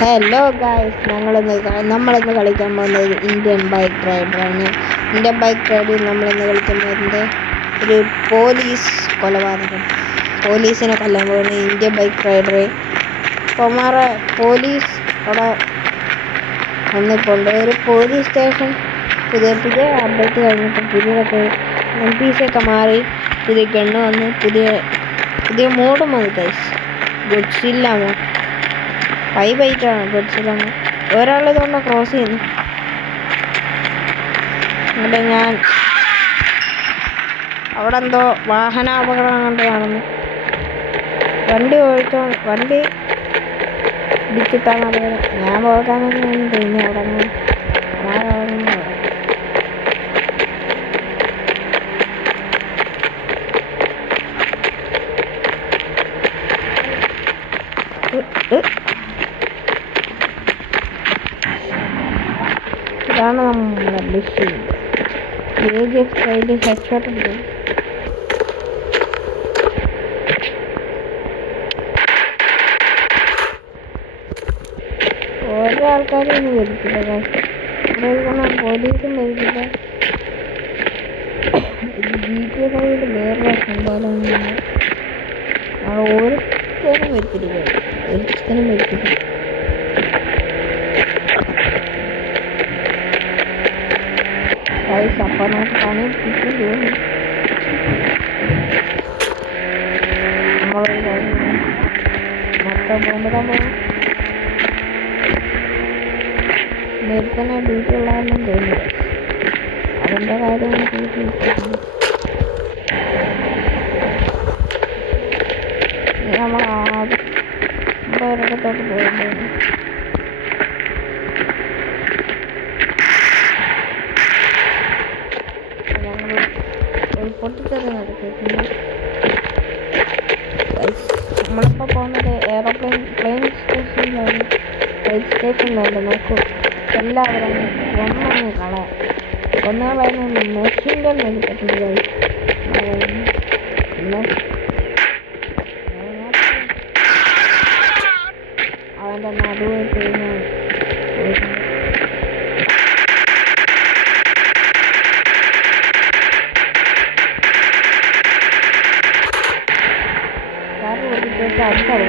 Hello guys, നമ്മളിന്ന് കളിക്കാൻ പോകുന്നത് ഇന്ത്യൻ ബൈക്ക് റൈഡറാണ്. ഇന്ത്യൻ ബൈക്ക് റൈഡിൽ നമ്മളിന്ന് കളിക്കാൻ പോകുന്നത് ഒരു പോലീസ് കൊലപാതകം. പോലീസിനെ കൊല്ലാൻ പോകുന്നത് ഇന്ത്യൻ ബൈക്ക് റൈഡർ. അപ്പോൾ പോലീസ് അവിടെ വന്നിട്ടുണ്ട്. ഒരു പോലീസ് സ്റ്റേഷൻ പുതിയ അപ്ഡേറ്റ് കഴിഞ്ഞിട്ട് പുതിയതൊക്കെ NPC ഒക്കെ മാറി, പുതിയ ഗണ്ണ് വന്ന്, പുതിയ മോഡും വന്നു ഗൈസ്. ഗോഡ്സില്ല മോഡ് 5 ഗോഡ്സിലാണ്. ഒരാളിതുകൊണ്ട് ക്രോസ് ചെയ്യുന്നു. എന്നിട്ട് ഞാൻ അവിടെ എന്തോ വാഹനാപകടം കൊണ്ട് നടന്നു. വണ്ടി ഇടിച്ചിട്ടാണ് അപകടം. ഞാൻ പോകാനൊന്നും കഴിഞ്ഞു. അവിടെ ഇതാണ് നമ്മുടെ ലക്ഷ്യം. ഹെഡ്ഷോട്ട് എടുക്കും. ഓരോ ആൾക്കാരും വരിക്കില്ല. പോലീസും വരിക്കില്ല. GTA വേറെ സംഭവം ഓരോരുത്തരും വരിക്കില്ല. ഒരുത്തനും വരിക്കില്ല. അപ്പോൾ നമുക്ക് പണി കിട്ടും തോന്നും. മൊത്തം പോകുമ്പോഴാൻ പോകും. നേരത്തെ ഡ്യൂട്ടി ഉള്ളതെന്നും തോന്നില്ല. അതിൻ്റെ കാര്യം ഡ്യൂട്ടി കിട്ടുന്നു. നമ്മൾ ഒരിടത്തോട്ട് പോകുന്നു. പൊട്ടിത്തെറി നടത്തിയിട്ടുണ്ട്. നമ്മളിപ്പോൾ പോകുന്നത് പ്ലെയിൻ സ്റ്റേഷനിലാണ്. റെയിൽ സ്റ്റേഷനിലല്ല. നോക്കൂ, എല്ലാവരും ഒന്നൊന്ന് കളയാം. ഒന്നുകളായിരുന്നു മെഷീൻ ഗൺ മേടിച്ചിട്ടുണ്ട്. അവൻ്റെ നടുവായിട്ട് പോയിട്ടുണ്ട്. അടുത്തത്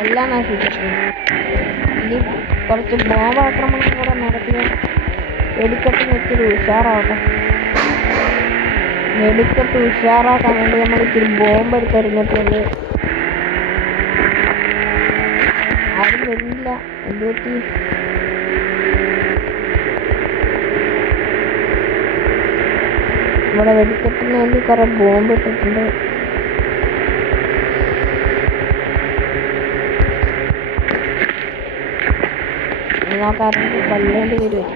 എല്ലാം നശിച്ചിട്ടുണ്ട്. ഇനി കുറച്ച് ബോംബാക്രമണം കൂടെ നടത്തിയ വെടിക്കെട്ടിന് ഇച്ചിരി ഉഷാറാവട്ടെ. വെടിക്കെട്ട് ഉഷാറാക്കാൻ വേണ്ടി നമ്മൾ ഇച്ചിരി ബോംബ് എടുത്തെറിഞ്ഞിട്ടുണ്ട്. ആരും വരില്ല. എന്ത് പറ്റി? ഇവിടെ വെടിക്കെട്ടിന് വേണ്ടി കുറെ ബോംബ് ഇട്ടിട്ടുണ്ട്. നോക്കാറുണ്ട് കൊല്ലേണ്ടി വരുമോ?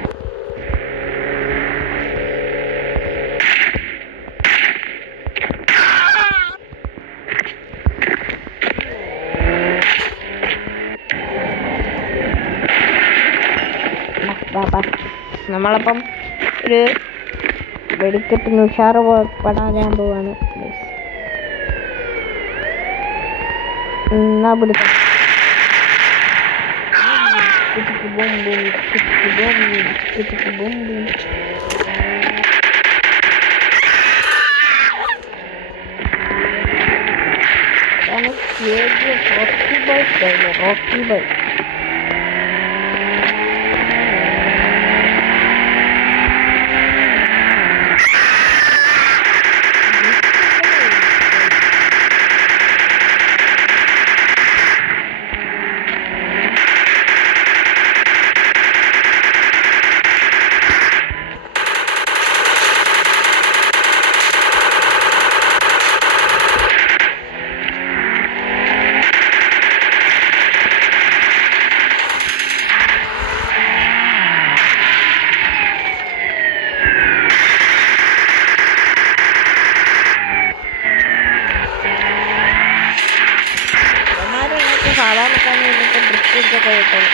നമ്മളപ്പം ഒരു വെടിക്കെട്ടിന് ഉഷാറുപെടാൻ പോവാണ്. എന്നാ പിടിക്കാം. റോക്കി ബൈ സാധാരണക്കാരന് ഡ്രിപ്പൊക്കെ കിട്ടും.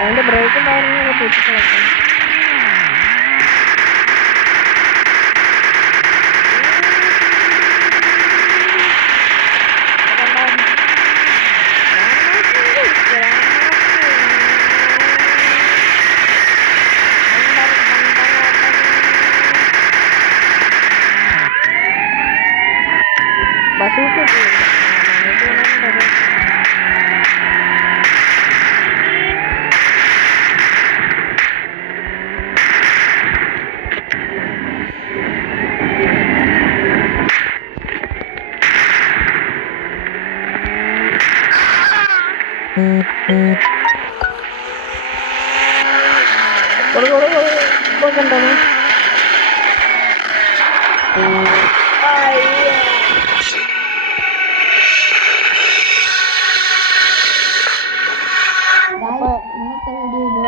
അതിന്റെ ബ്രേക്കും കാര്യങ്ങളൊക്കെ പൊട്ടിക്കളക്കും. ബസൂക്ക് കൊടുക്കണ്ടോ? ഇന്നത്തെ വീഡിയോ